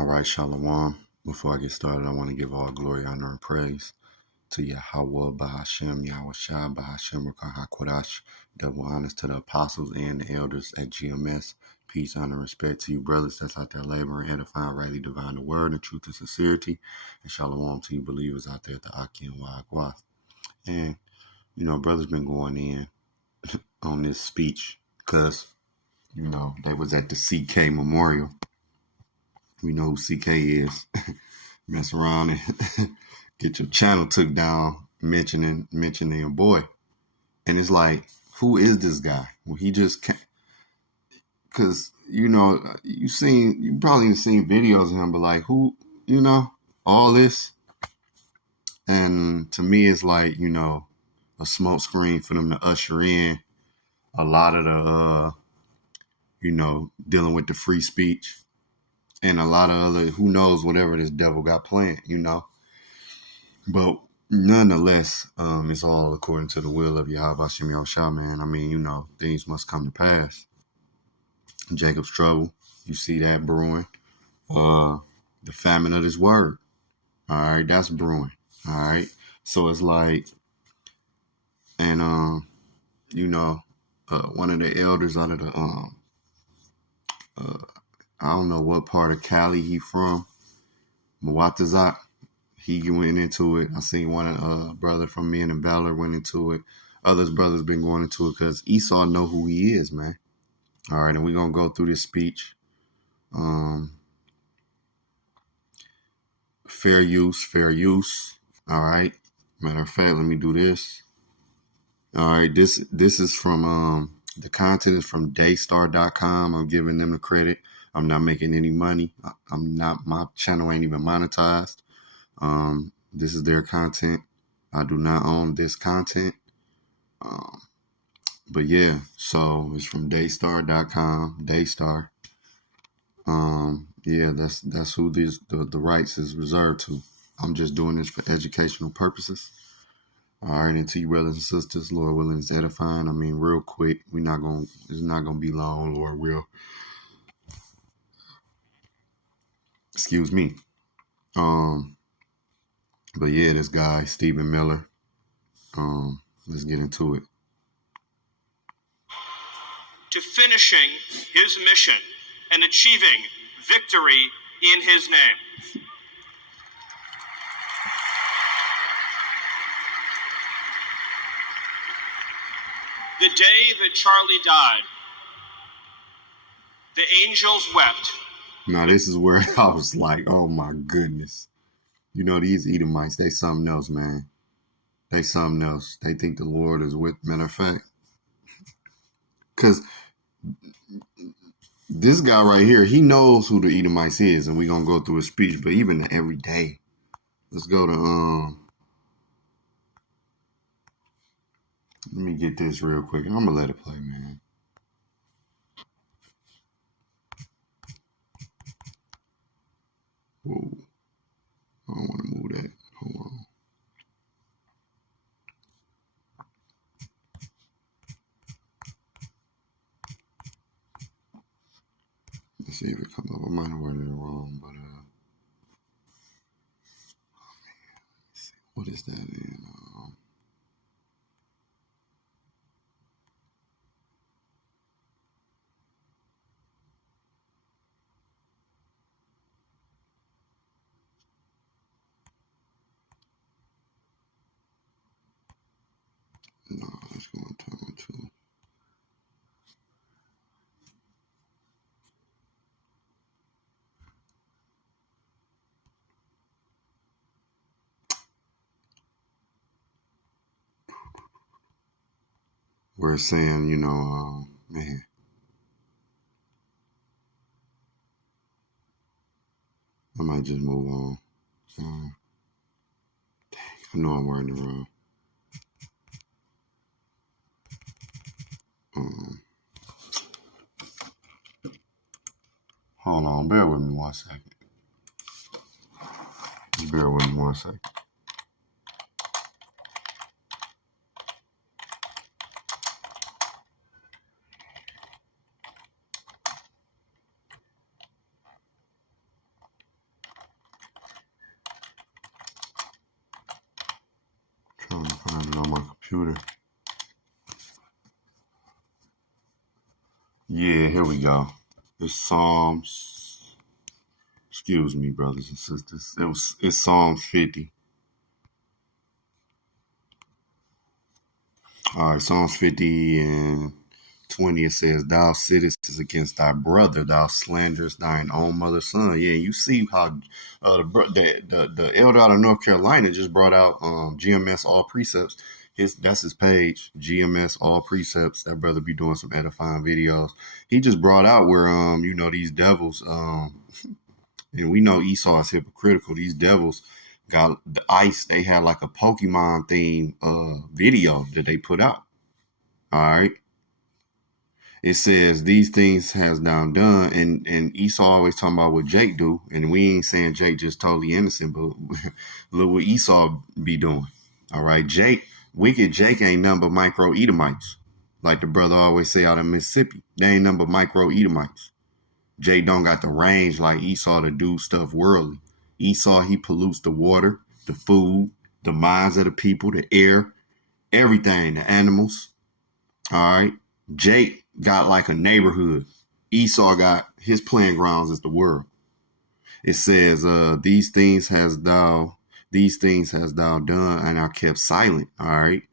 All right, Shalom. Before I get started, I want to give all glory, honor, and praise to Yahweh, Bahashem, Yahweh Shai, Bahashem, Rakah HaKodash. Double honors to the apostles and the elders at GMS. Peace, honor, and respect to you, brothers that's out there laboring, edifying, rightly divine the word, and truth and sincerity. And Shalom to you believers out there at the Aki and Wagwath. And, brothers been going in on this speech because, they was at the CK Memorial. We know who CK is. Mess around and get your channel took down mentioning your boy. And it's like, who is this guy? Well, he just can't. Because, you probably seen videos of him, but like, who, all this. And to me, it's like, a smoke screen for them to usher in a lot of the, dealing with the free speech. And a lot of other, who knows, whatever this devil got planned, But nonetheless, it's all according to the will of Yahweh Shem Yahushua, man. I mean, things must come to pass. Jacob's trouble, you see that brewing. The famine of this word. All right, that's brewing. All right. So it's like, and one of the elders out of the I don't know what part of Cali he from, Mwatazat. He went into it. I seen one brother from me and Valor went into it. Others brothers been going into it because Esau know who he is, man. All right, and we're gonna go through this speech. Fair use. All right. Matter of fact, let me do this. All right, this is from the content is from daystar.com. I'm giving them the credit. I'm not making any money. My channel ain't even monetized. This is their content. I do not own this content. But yeah, so it's from daystar.com, Daystar. Yeah, that's who the rights is reserved to. I'm just doing this for educational purposes. All right, and to you brothers and sisters, Lord willing, it's edifying. I mean, real quick, it's not gonna be long, Lord will. Excuse me. But yeah, this guy, Stephen Miller. Let's get into it. To finishing his mission and achieving victory in his name. The day that Charlie died, the angels wept. Now, this is where I was like, oh my goodness. These Edomites, they something else, man. They something else. They think the Lord is with, matter of fact. Because this guy right here, he knows who the Edomites is, and we're going to go through his speech, but even every day. Let's go to, let me get this real quick, and I'm going to let it play, man. Whoa. I don't want to move that. Hold on. Let's see if it comes up. I might have worded it wrong, but what is that in? No, let's go on time two. Where it's saying, man. I might just move on. Dang, I know I'm wording it wrong. Hold on, bear with me 1 second. Just bear with me 1 second. on my computer. Yeah, here we go. It's Psalms. Excuse me, brothers and sisters. It's Psalms 50. All right, Psalms 50 and 20. It says, "Thou sittest against thy brother, thou slanderest thine own mother's son." Yeah, you see how the elder out of North Carolina just brought out GMS All Precepts. That's his page, GMS All Precepts. That brother be doing some edifying videos. He just brought out where these devils and we know Esau is hypocritical. These devils got the ice. They had like a Pokemon theme video that they put out. All right. It says these things has thou done, and Esau always talking about what Jake do, and we ain't saying Jake just totally innocent, but look what Esau be doing. All right, wicked Jake ain't nothing but micro Edomites, like the brother always say out in Mississippi. They ain't nothing but micro Edomites. Jake don't got the range like Esau to do stuff worldly. Esau, he pollutes the water, the food, the minds of the people, the air, everything, the animals. All right. Jake got like a neighborhood. Esau got his playing grounds is the world. It says, these things has thou done, and I kept silent. All right.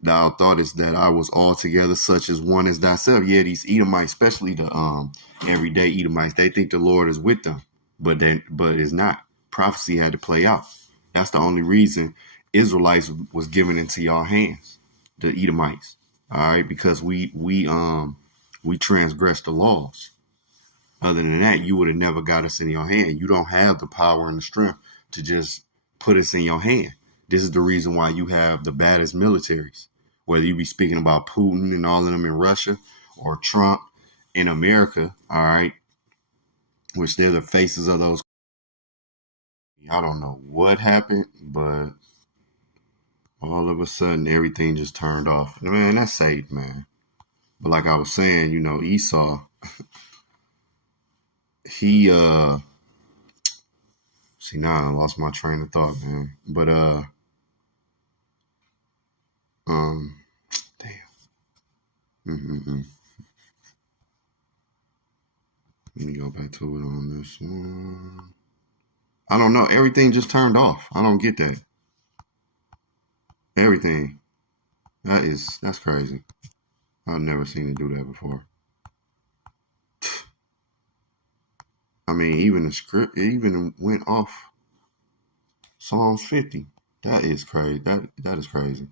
Thou thoughtest that I was altogether such as one as thyself. Yeah, these Edomites, especially the everyday Edomites, they think the Lord is with them, but it's not. Prophecy had to play out. That's the only reason Israelites was given into y'all hands, the Edomites. All right, because we transgressed the laws. Other than that, you would have never got us in your hand. You don't have the power and the strength to just put us in your hand. This is the reason why you have the baddest militaries. Whether you be speaking about Putin and all of them in Russia or Trump in America, all right, which they're the faces of those. I don't know what happened, but all of a sudden everything just turned off. Man, that's safe, man. But like I was saying, Esau, he see, now I lost my train of thought, man. But damn. Let me go back to it on this one. I don't know. Everything just turned off. I don't get that. Everything. That's crazy. I've never seen it do that before. I mean, even the script, it even went off Psalms 50. That is crazy. That is crazy.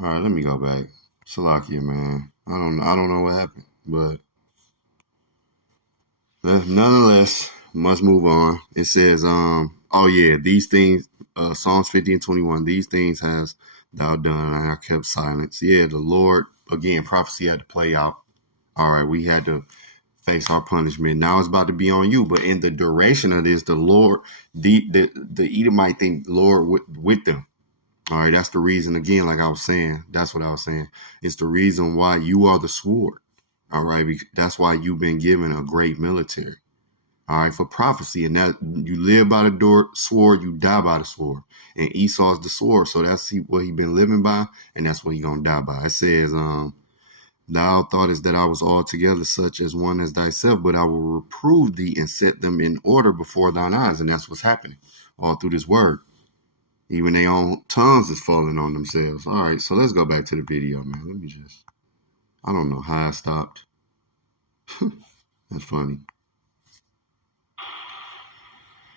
All right, let me go back. Salakia, man. I don't know what happened, but nonetheless, must move on. It says, these things, Psalms 50 and 21, these things has thou done, and I kept silence. Yeah, the Lord, again, prophecy had to play out. All right, we had to face our punishment. Now it's about to be on you. But in the duration of this, the Lord, the Edomite think Lord with them. All right, that's the reason, again, like I was saying, that's what I was saying. It's the reason why you are the sword. All right, that's why you've been given a great military. All right, for prophecy. And that you live by the sword, you die by the sword. And Esau's the sword. So that's what he been living by, and that's what he gonna die by. It says, thou thoughtest that I was altogether such as one as thyself, but I will reprove thee and set them in order before thine eyes. And that's what's happening all through this word. Even their own tongues is falling on themselves. All right, so let's go back to the video, man. Let me I don't know how I stopped. That's funny.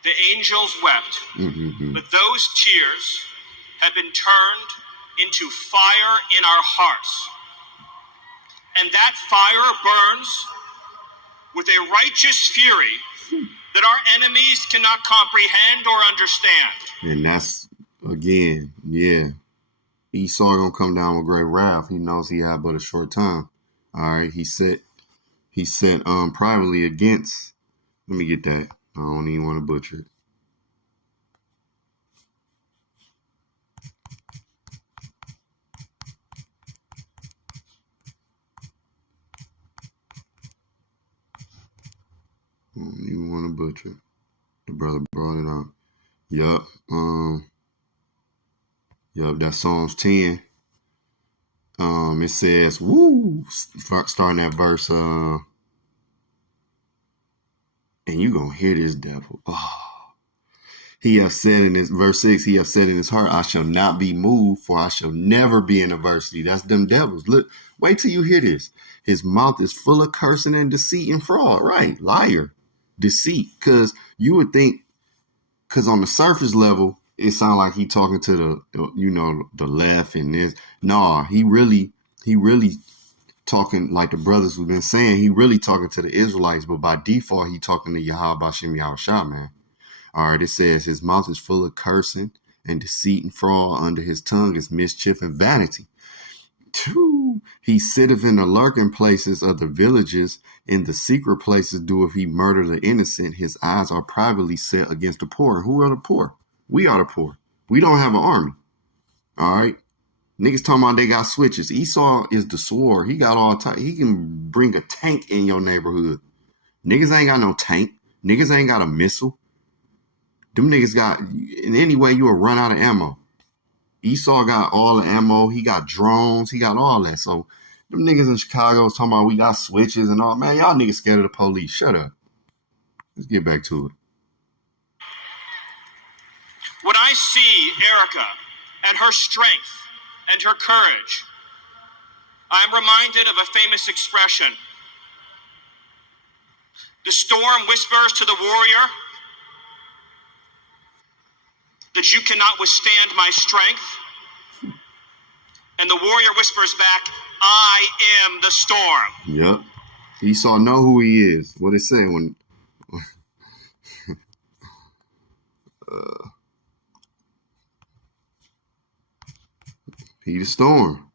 The angels wept, but those tears have been turned into fire in our hearts. And that fire burns with a righteous fury that our enemies cannot comprehend or understand. And that's, again, yeah. Esau gonna come down with great wrath. He knows he had but a short time. All right, he said privately against. Let me get that. I don't even want to butcher it. I don't even want to butcher it. The brother brought it up. Yup. Yup, that's Psalms 10. It says, woo, starting at verse, and you gonna hear this devil. Oh. He hath said in his verse 6, he hath said in his heart, I shall not be moved, for I shall never be in adversity. That's them devils. Look, wait till you hear this. His mouth is full of cursing and deceit and fraud. Right. Liar. Deceit. Because you would think, because on the surface level, it sounds like he talking to the left and this. Nah, he really talking, like the brothers have been saying, he really talking to the Israelites, but by default, he talking to Yahweh Bashem Yahushua, man. All right, it says his mouth is full of cursing and deceit and fraud. Under his tongue is mischief and vanity. He sitteth in the lurking places of the villages. In the secret places doeth he murder the innocent. His eyes are privately set against the poor. And who are the poor? We are the poor. We don't have an army. All right. Niggas talking about they got switches. Esau is the sword. He got all time. He can bring a tank in your neighborhood. Niggas ain't got no tank. Niggas ain't got a missile. Them niggas got, in any way you will run out of ammo. Esau got all the ammo. He got drones. He got all that. So them niggas in Chicago was talking about we got switches and all. Man, y'all niggas scared of the police. Shut up. Let's get back to it. When I see Erica and her strength and her courage, I'm reminded of a famous expression. The storm whispers to the warrior that you cannot withstand my strength. And the warrior whispers back, I am the storm. Yep. Esau know who he is. What it say when he the storm.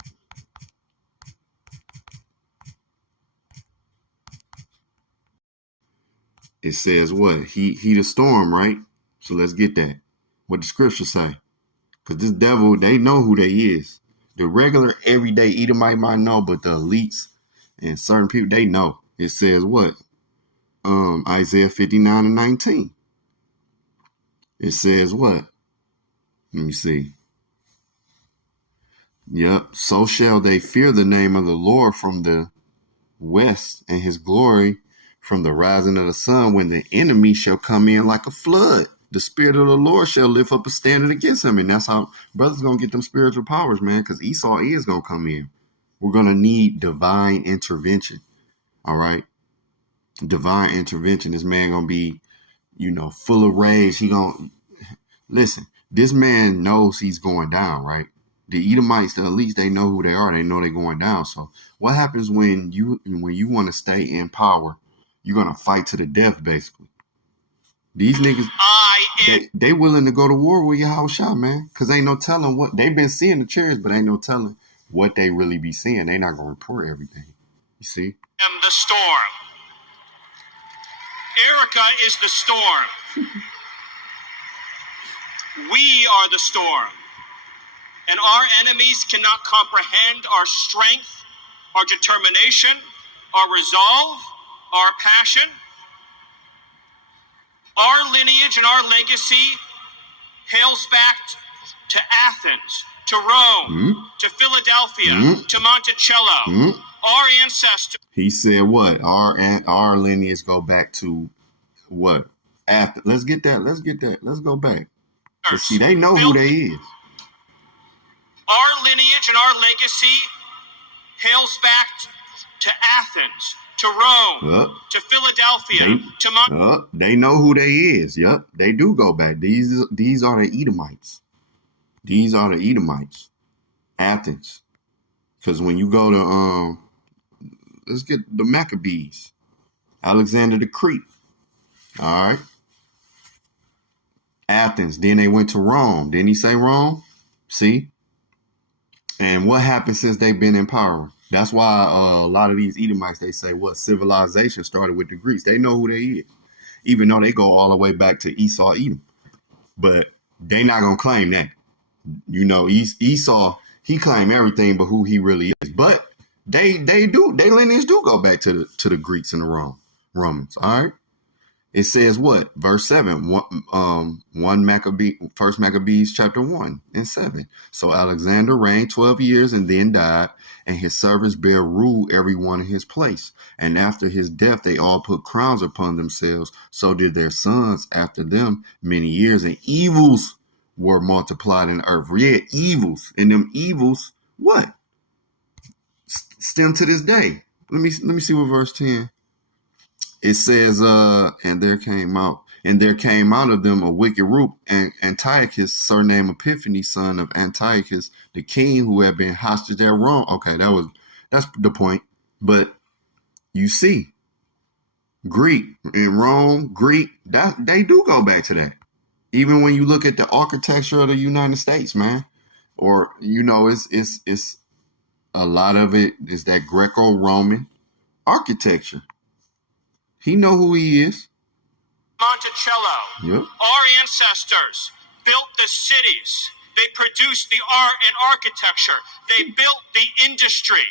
It says what? He the storm, right? So let's get that. What the scripture say. Because this devil, they know who they is. The regular, everyday Edomite might know, but the elites and certain people, they know. It says what? Isaiah 59:19. It says what? Let me see. Yep. So shall they fear the name of the Lord from the west, and his glory from the rising of the sun, when the enemy shall come in like a flood. The spirit of the Lord shall lift up a standard against him. And that's how brothers going to get them spiritual powers, man, because Esau is going to come in. We're going to need divine intervention. All right. Divine intervention. This man going to be, full of rage. He going to listen. This man knows he's going down, right? The Edomites, the elites, they know who they are. They know they're going down. So what happens when you want to stay in power? You're going to fight to the death, basically. These niggas, they willing to go to war with Yahushua, man. Because ain't no telling what, they've been seeing the chariots, but ain't no telling what they really be seeing. They not going to report everything. You see? I am the storm. Erica is the storm. We are the storm. And our enemies cannot comprehend our strength, our determination, our resolve, our passion. Our lineage and our legacy hails back to Athens, to Rome, to Philadelphia, to Monticello. Our ancestors. He said what? Our lineage go back to what? After. Let's get that. Let's go back. But see, they know who they is. Our lineage and our legacy hails back to Athens, to Rome, to Philadelphia, to Monticello. They know who they is. Yep, they do go back. These are the Edomites. These are the Edomites. Athens. Because when you go to let's get the Maccabees. Alexander the Great. All right. Athens. Then they went to Rome. Didn't he say Rome? See? And what happened since they've been in power? That's why a lot of these Edomites, they say what civilization started with the Greeks. They know who they is, even though they go all the way back to Esau, Edom. But they not going to claim that. Esau, he claimed everything but who he really is. But they lineage do go back to the Greeks and the Romans. All right. It says what? Verse 7, First Maccabees chapter 1 and 7. So Alexander reigned 12 years and then died, and his servants bare rule every one in his place. And after his death, they all put crowns upon themselves. So did their sons after them many years, and evils were multiplied in the earth. Yeah, evils. And them evils, what? Stem to this day. Let me see what verse 10. It says, and there came out of them a wicked root, and Antiochus, surnamed Epiphanes, son of Antiochus, the king, who had been hostage at Rome. Okay, that's the point. But you see, Greek in Rome, that they do go back to that. Even when you look at the architecture of the United States, man, or it's a lot of it is that Greco-Roman architecture. He know who he is. Monticello. Yep. Our ancestors built the cities. They produced the art and architecture. They built the industry.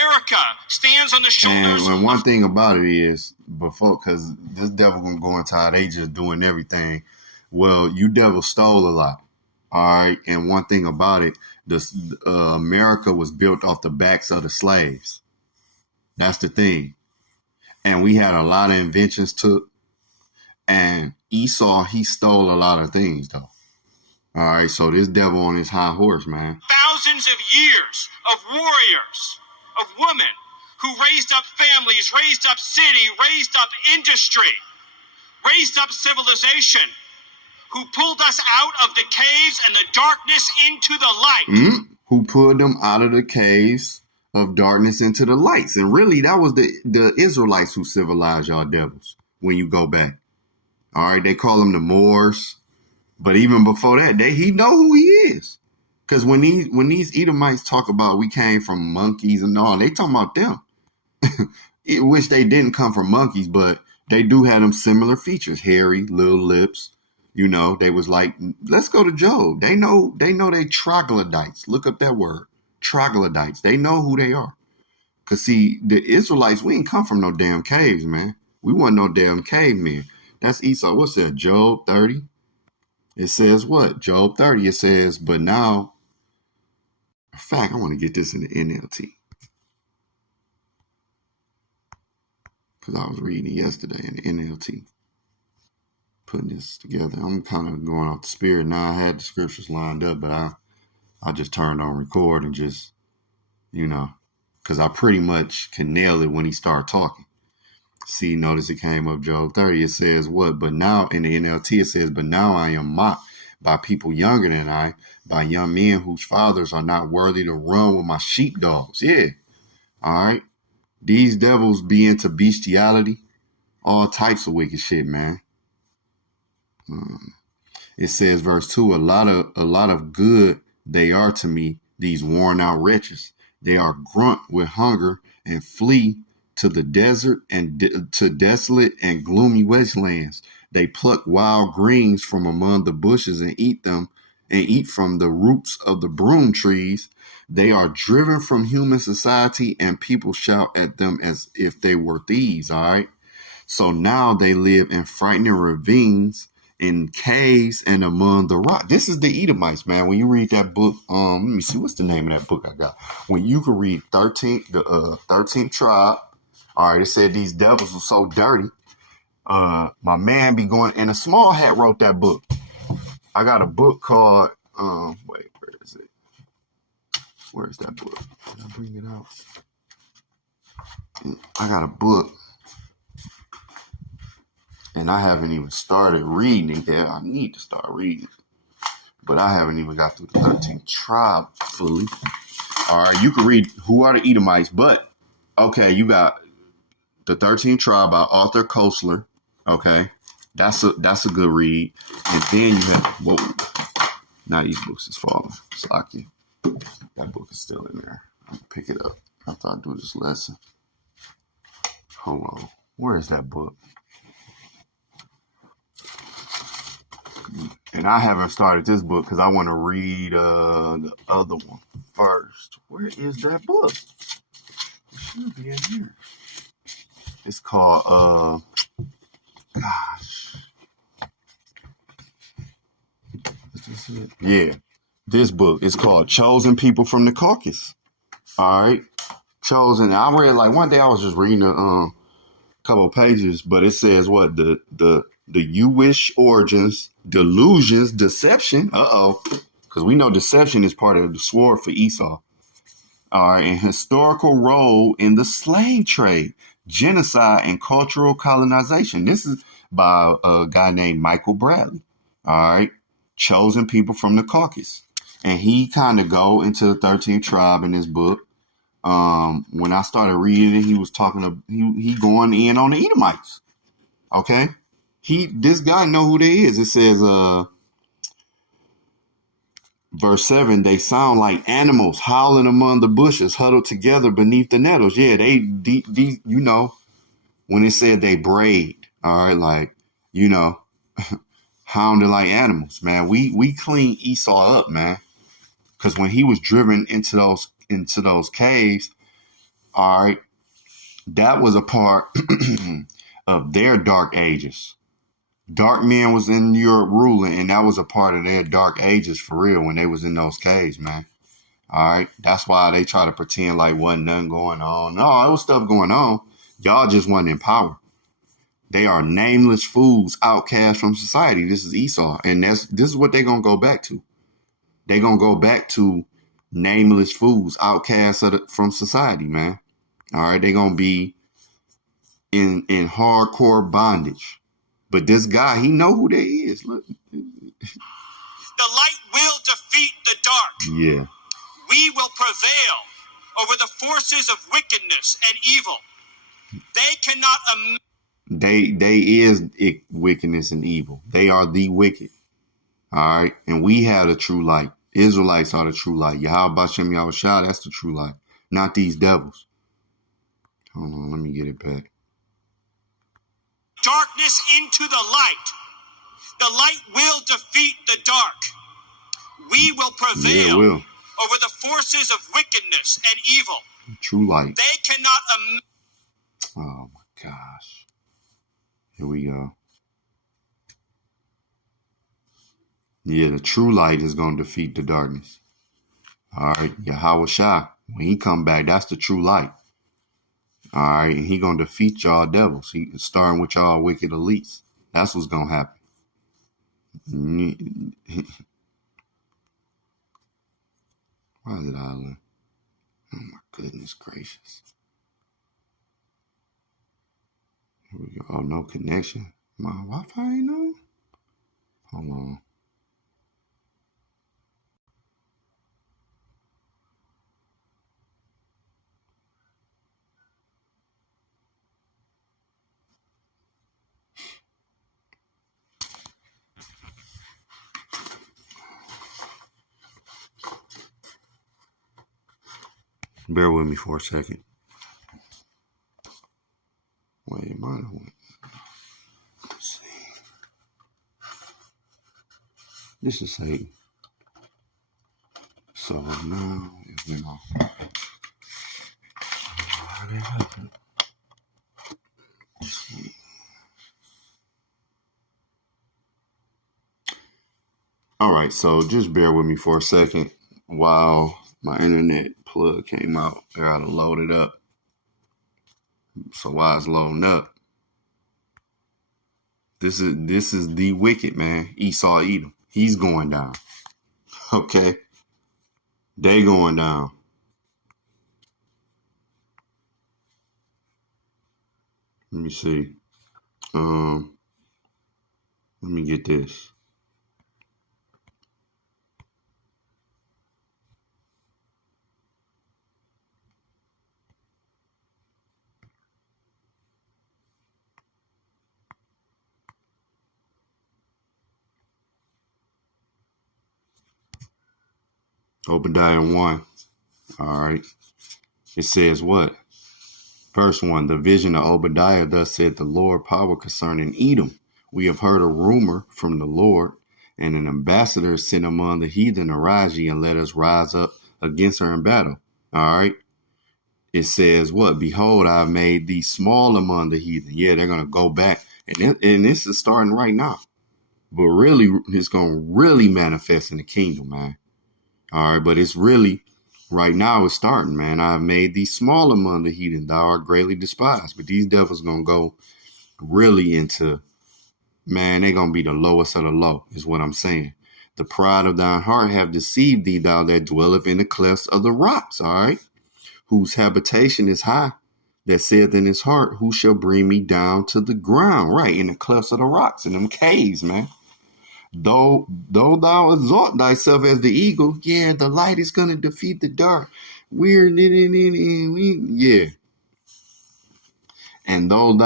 Erica stands on the shoulders. And one thing about it is, because this devil gonna go into how they just doing everything. Well, you devil stole a lot. All right. And one thing about it, America was built off the backs of the slaves. That's the thing. And we had a lot of inventions too. And Esau, he stole a lot of things, though. All right, so this devil on his high horse, man. Thousands of years of warriors, of women who raised up families, raised up city, raised up industry, raised up civilization, who pulled us out of the caves and the darkness into the light. Who pulled them out of the caves of darkness into the lights. And really, that was the Israelites who civilized y'all devils when you go back. All right, they call them the Moors. But even before that, he know who he is. Because when these Edomites talk about we came from monkeys and all, they talking about them. Which they didn't come from monkeys, but they do have them similar features. Hairy, little lips. You know, they was like, let's go to Job. They know they troglodytes. Look up that word. Troglodytes. They know who they are. Because, see, the Israelites, we ain't come from no damn caves, man. We wasn't no damn cavemen. That's Esau. What's that? Job 30? It says what? Job 30. It says, but now, in fact, I want to get this in the NLT. Because I was reading it yesterday in the NLT. Putting this together. I'm kind of going off the spirit. Now I had the scriptures lined up, but I just turned on record and just, because I pretty much can nail it when he started talking. See, notice it came up Job 30. It says what? But now in the NLT, it says, but now I am mocked by people younger than I, by young men whose fathers are not worthy to run with my sheepdogs. Yeah. All right. These devils be into bestiality, all types of wicked shit, man. It says, verse 2, a lot of good they are to me, these worn out wretches. They are grunt with hunger and flee to the desert and to desolate and gloomy wastelands. They pluck wild greens from among the bushes and eat them, and eat from the roots of the broom trees. They are driven from human society, and people shout at them as if they were thieves. All right. So now they live in frightening ravines, in caves, and among the rock. This is the Edomites, man. When you read that book, let me see, what's the name of that book I got? When you can read 13th tribe. All right, it said these devils were so dirty. My man be going, and a small hat wrote that book. I got a book called, wait, where is it? Where is that book? Did I bring it out? I got a book. And I haven't even started reading it yet. I need to start reading it. But I haven't even got through the 13th tribe fully. All right, you can read Who Are the Edomites, but, okay, you got the 13th Tribe by Arthur Koestler. Okay, that's a good read. And then you have, whoa, now these books is falling. It's lucky. That book is still in there. I'm going to pick it up after I do this lesson. Hold on. Where is that book? And I haven't started this book because I want to read the other one first. Where is that book? It should be in here. It's called Yeah. This book is called Chosen People from the Caucasus. All right. Chosen. I read like one day I was just reading a couple of pages, but it says what the Jewish origins, delusions, deception. Because we know deception is part of the sword for Esau. All right, and historical role in the slave trade, genocide, and cultural colonization. This is by a guy named Michael Bradley. All right, chosen people from the Caucasus, and he kind of go into the 13th tribe in this book. When I started reading it, he was talking to he going in on the Edomites. Okay, this guy know who they is. It says verse 7, they sound like animals howling among the bushes, huddled together beneath the nettles. Yeah, they when it said they brayed, all right, like, hounded like animals, man. We clean Esau up, man. Because when he was driven into those caves, all right, that was a part of their dark ages. Dark men was in Europe ruling, and that was a part of their dark ages for real when they was in those caves, man. All right. That's why they try to pretend like wasn't nothing going on. No, there was stuff going on. Y'all just wasn't in power. They are nameless fools, outcast from society. This is Esau. And this is what they're going to go back to. They're going to go back to nameless fools, outcasts from society, man. All right. They're going to be in hardcore bondage. But this guy, he know who they is. Look. The light will defeat the dark. Yeah. We will prevail over the forces of wickedness and evil. They cannot They is wickedness and evil. They are the wicked. All right. And we have the true light. Israelites are the true light. Yahweh Bashem Yahushua, that's the true light. Not these devils. Hold on, let me get it back. darkness into the light. The light will defeat the dark. We will prevail over the forces of wickedness and evil. True light. They cannot. Oh my gosh. Here we go. Yeah, the true light is going to defeat the darkness. All right, Yahweh Shai, when he come back, that's the true light. All right, and he going to defeat y'all devils. He starting with y'all wicked elites. That's what's going to happen. Why is it island? Oh my goodness gracious. Here we go. Oh, no connection. My Wi-Fi ain't on? Hold on. Bear with me for a second. Wait, mine went. Let's see. This is Satan. So now it went off. How did it happen? All right, so just bear with me for a second while my internet plug came out. I gotta load it up. So while it's loading up, this is the wicked man, Esau Edom. He's going down. Okay, they going down. Let me see. Let me get this. Obadiah 1. All right. It says what? Verse 1. The vision of Obadiah, thus said the Lord, power concerning Edom. We have heard a rumor from the Lord, and an ambassador sent among the heathen. Arise ye, and let us rise up against her in battle. All right. It says what? Behold, I have made thee small among the heathen. Yeah, they're going to go back. And this is starting right now. But really, it's going to really manifest in the kingdom, man. All right, but it's really, right now it's starting, man. I have made these small among the heathen, thou art greatly despised. But these devils going to go really into, man, they're going to be the lowest of the low, is what I'm saying. The pride of thine heart have deceived thee, thou that dwelleth in the clefts of the rocks, all right? Whose habitation is high, that saith in his heart, who shall bring me down to the ground? Right, in the clefts of the rocks, in them caves, man. Though thou exalt thyself as the eagle, yeah, the light is going to defeat the dark. Yeah. And though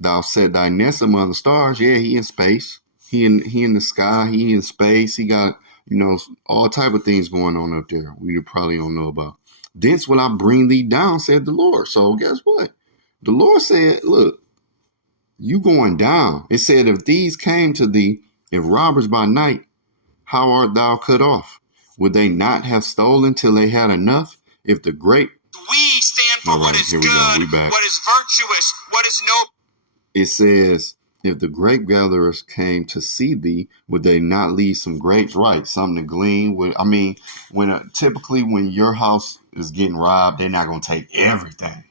thou set thy nest among the stars, yeah, he in space. He in the sky, he in space. He got, all type of things going on up there we probably don't know about. Thence will I bring thee down, said the Lord. So guess what? The Lord said, look, you going down. It said, if these came to thee, if robbers by night, how art thou cut off? Would they not have stolen till they had enough? If the great... We stand for what is good, what is virtuous, what is noble. It says, if the grape gatherers came to see thee, would they not leave some grapes? Right, something to glean. Typically when your house is getting robbed, they're not going to take everything.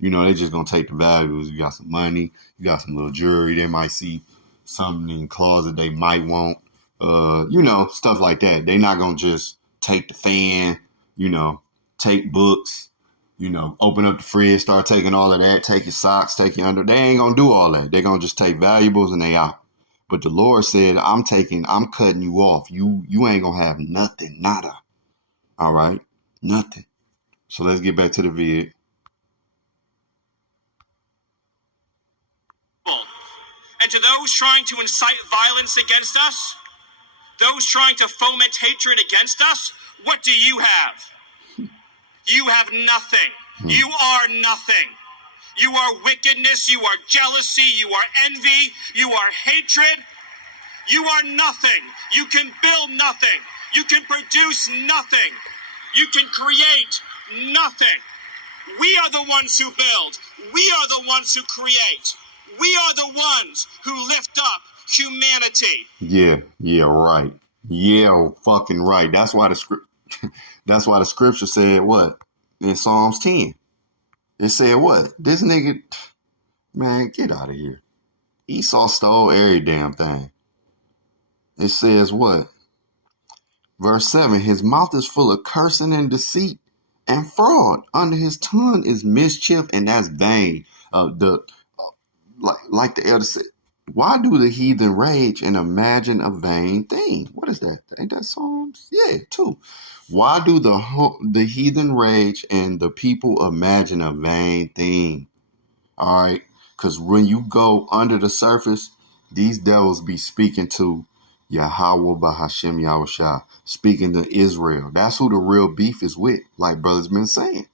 They're just going to take the valuables. You got some money, you got some little jewelry. They might see something in the closet they might want, stuff like that. They're not going to just take the fan, take books, open up the fridge, start taking all of that, take your socks, take your under. They ain't going to do all that. They're going to just take valuables and they out. But the Lord said, I'm cutting you off. You ain't going to have nothing, nada. All right? Nothing. So let's get back to the vid. And to those trying to incite violence against us, those trying to foment hatred against us, what do you have? You have nothing. You are nothing. You are wickedness. You are jealousy. You are envy. You are hatred. You are nothing. You can build nothing. You can produce nothing. You can create nothing. We are the ones who build. We are the ones who create. We are the ones who lift up humanity. Yeah, right. Yeah, fucking right. That's why the scripture said what? In Psalms 10. It said what? This nigga, man, get out of here. Esau stole every damn thing. It says what? Verse 7, his mouth is full of cursing and deceit and fraud. Under his tongue is mischief, and that's vain. Like the elder said, why do the heathen rage and imagine a vain thing? What is that? Ain't that Psalms? Yeah, 2. Why do the heathen rage and the people imagine a vain thing? All right, because when you go under the surface, these devils be speaking to Yahweh Bahashem Yahushua, speaking to Israel. That's who the real beef is with, like brother's been saying.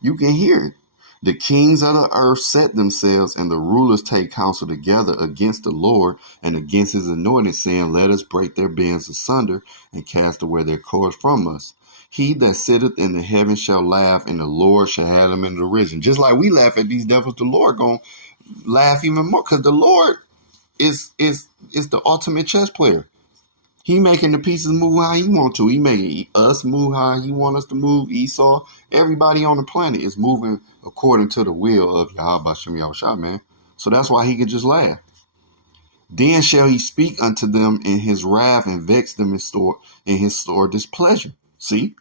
You can hear it. The kings of the earth set themselves, and the rulers take counsel together against the Lord and against his anointed, saying, let us break their bands asunder and cast away their cords from us. He that sitteth in the heavens shall laugh, and the Lord shall have them in derision. Just like we laugh at these devils, the Lord gonna laugh even more, because the Lord is the ultimate chess player. He making the pieces move how he want to. He making us move how he want us to move. Esau, everybody on the planet is moving according to the will of Yahweh Shem Yahushua, man. So that's why he can just laugh. Then shall he speak unto them in his wrath and vex them in his sore displeasure. See?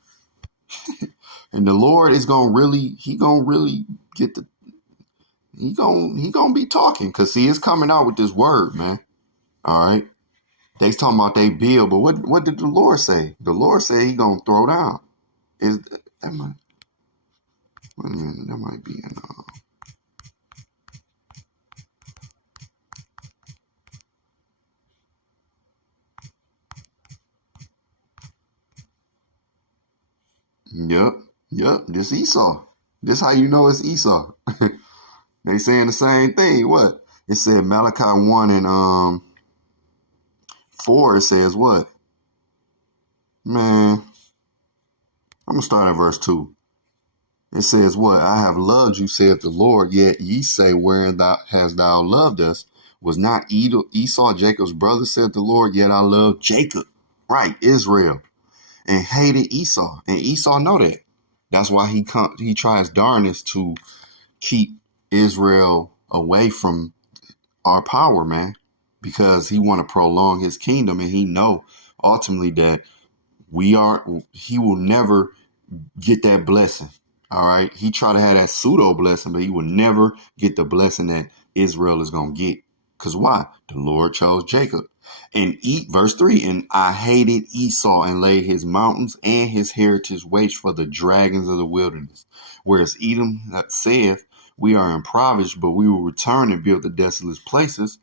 And the Lord is gonna really get the he gonna be talking, because see, it's coming out with this word, man. All right. They talking about they build, but what did the Lord say? The Lord said he gonna throw down. That might be in Yep. This Esau. This how you know it's Esau. They saying the same thing. What? It said Malachi 1 and 4. It says what? Man, I'm gonna start at verse 2. It says what? I have loved you, saith the Lord, yet ye say, wherein hast thou loved us? Was not Esau Jacob's brother, said the Lord, yet I love Jacob, right, Israel, and hated Esau. And Esau know that. That's why he tries darnest to keep Israel away from our power, man, because he want to prolong his kingdom, and he know ultimately that he will never get that blessing. All right. He try to have that pseudo blessing, but he will never get the blessing that Israel is going to get. Because why? The Lord chose Jacob. And verse 3, and I hated Esau and laid his mountains and his heritage waste for the dragons of the wilderness. Whereas Edom saith, we are impoverished, but we will return and build the desolate places.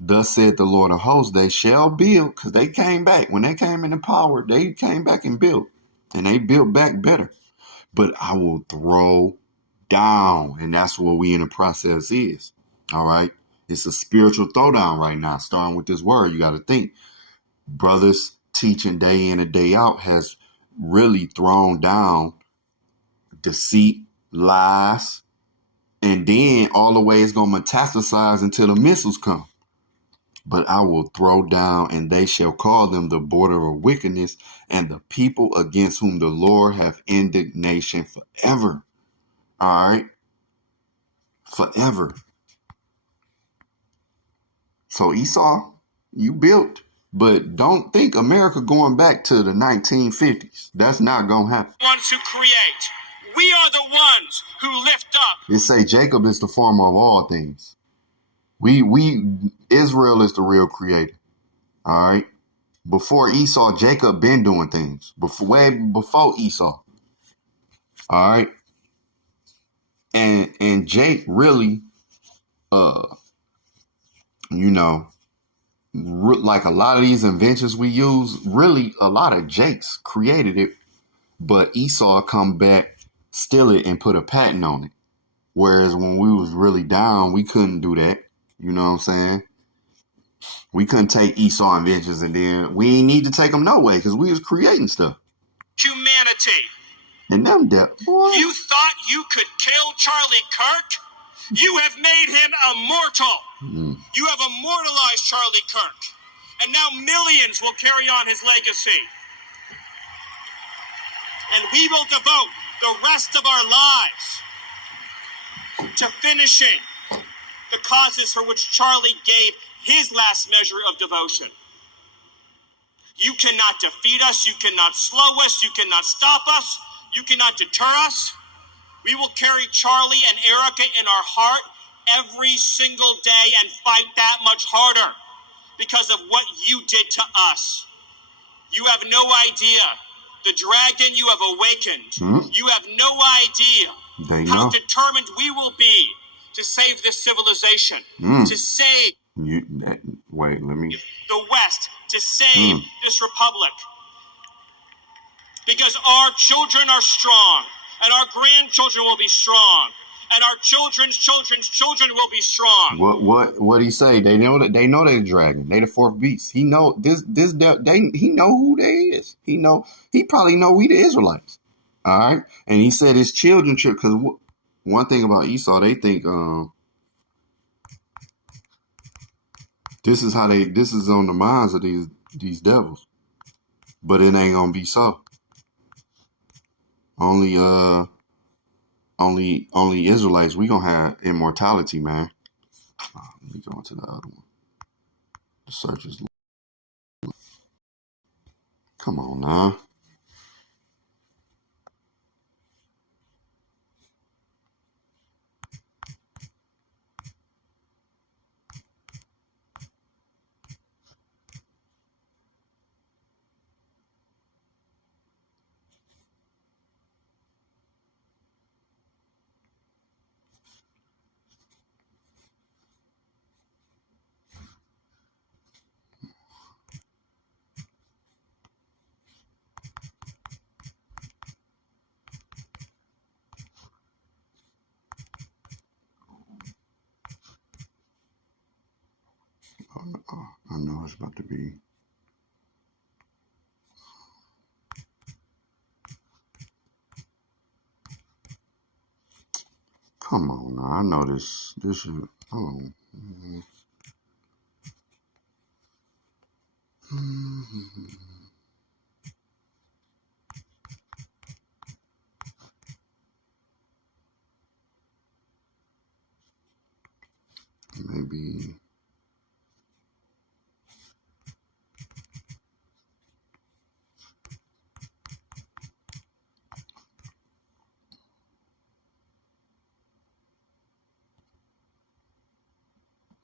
Thus said the Lord of hosts, they shall build, because they came back. When they came into power, they came back and built. And they built back better. But I will throw down. And that's what we in the process is. All right. It's a spiritual throwdown right now, starting with this word. You got to think. Brothers teaching day in and day out has really thrown down deceit, lies, and then all the way it's going to metastasize until the missiles come. But I will throw down, and they shall call them the border of wickedness, and the people against whom the Lord hath indignation forever. All right? Forever. So Esau, you built, but don't think America going back to the 1950s. That's not going to happen. Ones who create. We are the ones who lift up. It say Jacob is the former of all things. Israel is the real creator. All right. Before Esau, Jacob been doing things. Way before Esau. All right. And Jake really, like a lot of these inventions we use, really a lot of Jakes created it, but Esau come back, steal it, and put a patent on it. Whereas when we was really down, we couldn't do that. You know what I'm saying? We couldn't take Esau inventions, and then we ain't need to take them no way because we was creating stuff. Humanity. And them boy. You thought you could kill Charlie Kirk? You have made him immortal. You have immortalized Charlie Kirk. And now millions will carry on his legacy. And we will devote the rest of our lives to finishing the causes for which Charlie gave his last measure of devotion. You cannot defeat us. You cannot slow us. You cannot stop us. You cannot deter us. We will carry Charlie and Erica in our heart every single day and fight that much harder because of what you did to us. You have no idea. The dragon you have awakened. You have no idea how determined we will be to save this civilization, to save wait, let me the West, to save this republic. Because our children are strong, and our grandchildren will be strong, and our children's children's children will be strong. What he say? They know that they're the dragon. They the fourth beast. He know this. He know who they is. He probably know we the Israelites. All right, and he said his children should. Because one thing about Esau, they think this is on the minds of these devils, but it ain't gonna be so. Only Israelites, we gonna have immortality, man. Let me go into the other one. The search is. Come on now. I know it's about to be. Come on now. I know this is. Maybe.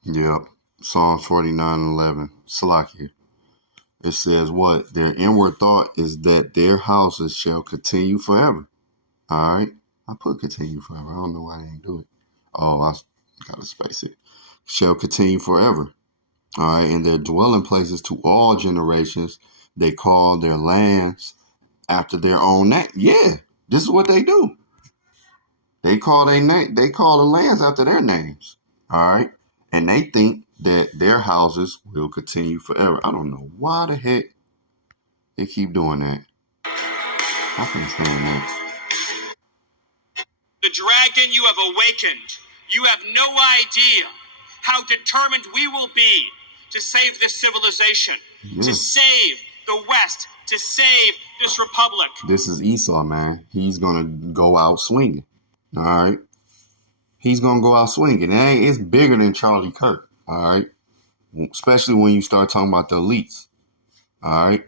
Yep. Psalms 49:11. Salakia. It says what? Their inward thought is that their houses shall continue forever. All right. I put continue forever. I don't know why I didn't do it. Oh, I got to space it. Shall continue forever. All right. And their dwelling places to all generations. They call their lands after their own name. Yeah. This is what they do. They call the lands after their names. All right. And they think that their houses will continue forever. I don't know why the heck they keep doing that. I can't stand that. The dragon you have awakened, you have no idea how determined we will be to save this civilization, to save the West, to save this republic. This is Esau, man. He's going to go out swinging. All right. He's going to go out swinging. It's bigger than Charlie Kirk. All right. Especially when you start talking about the elites. All right.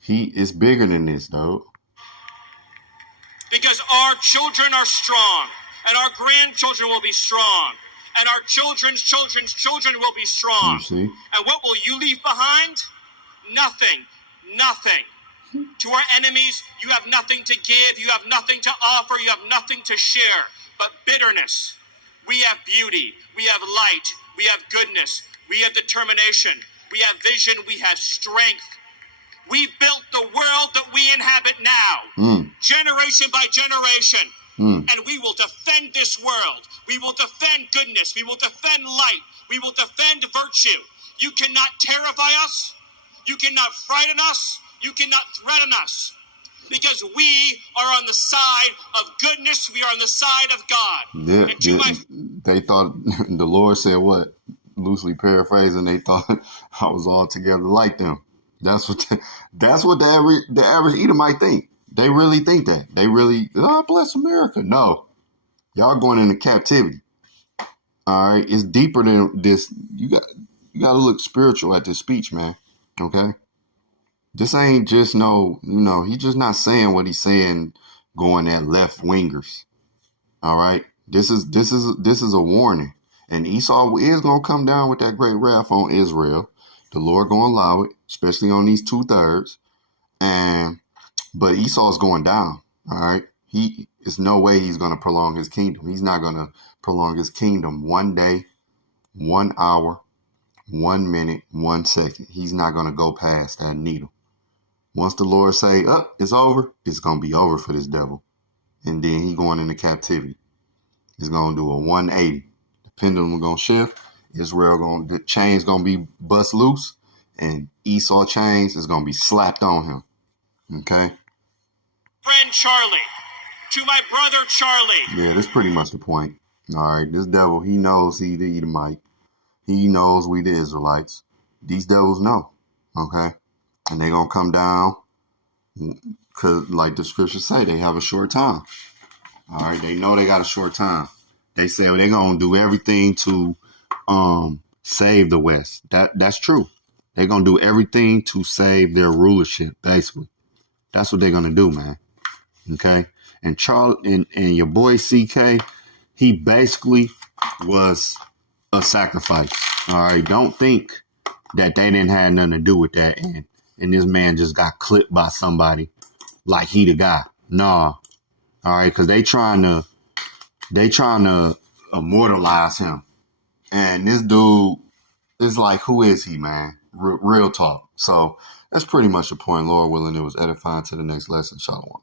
He is bigger than this, though. Because our children are strong, and our grandchildren will be strong, and our children's children's children will be strong. You see? And what will you leave behind? Nothing. Nothing. To our enemies, you have nothing to give, you have nothing to offer, you have nothing to share, but bitterness. We have beauty, we have light, we have goodness, we have determination, we have vision, we have strength. We built the world that we inhabit now, generation by generation, and we will defend this world. We will defend goodness, we will defend light, we will defend virtue. You cannot terrify us, you cannot frighten us, you cannot threaten us, because we are on the side of goodness. We are on the side of God. They thought the Lord said what? Loosely paraphrasing, they thought I was altogether like them. That's what the average Edomite think. They really think that. They really, God bless America. No, y'all going into captivity. All right, it's deeper than this. You got to look spiritual at this speech, man. Okay. This ain't just he's just not saying what he's saying going at left wingers. All right. This is a warning. And Esau is going to come down with that great wrath on Israel. The Lord going to allow it, especially on these 2/3. But Esau's going down. All right. There's no way he's going to prolong his kingdom. He's not going to prolong his kingdom 1 day, 1 hour, 1 minute, 1 second. He's not going to go past that needle. Once the Lord say, it's over, it's going to be over for this devil. And then he going into captivity. He's going to do a 180. The pendulum going to shift. The chains going to be bust loose. And Esau chains is going to be slapped on him. Okay? Friend Charlie. To my brother Charlie. Yeah, that's pretty much the point. All right, this devil, he knows he the Edomite. He knows we the Israelites. These devils know. Okay? And they're going to come down because, like the scriptures say, they have a short time. All right. They know they got a short time. They say they're going to do everything to save the West. That's true. They're going to do everything to save their rulership, basically. That's what they're going to do, man. Okay. And Charlie and your boy CK, he basically was a sacrifice. All right. Don't think that they didn't have nothing to do with that. And this man just got clipped by somebody like he the guy. Nah. All right. Because they trying to immortalize him. And this dude is like, who is he, man? Real talk. So that's pretty much the point. Lord willing, it was edifying. To the next lesson. Shalom.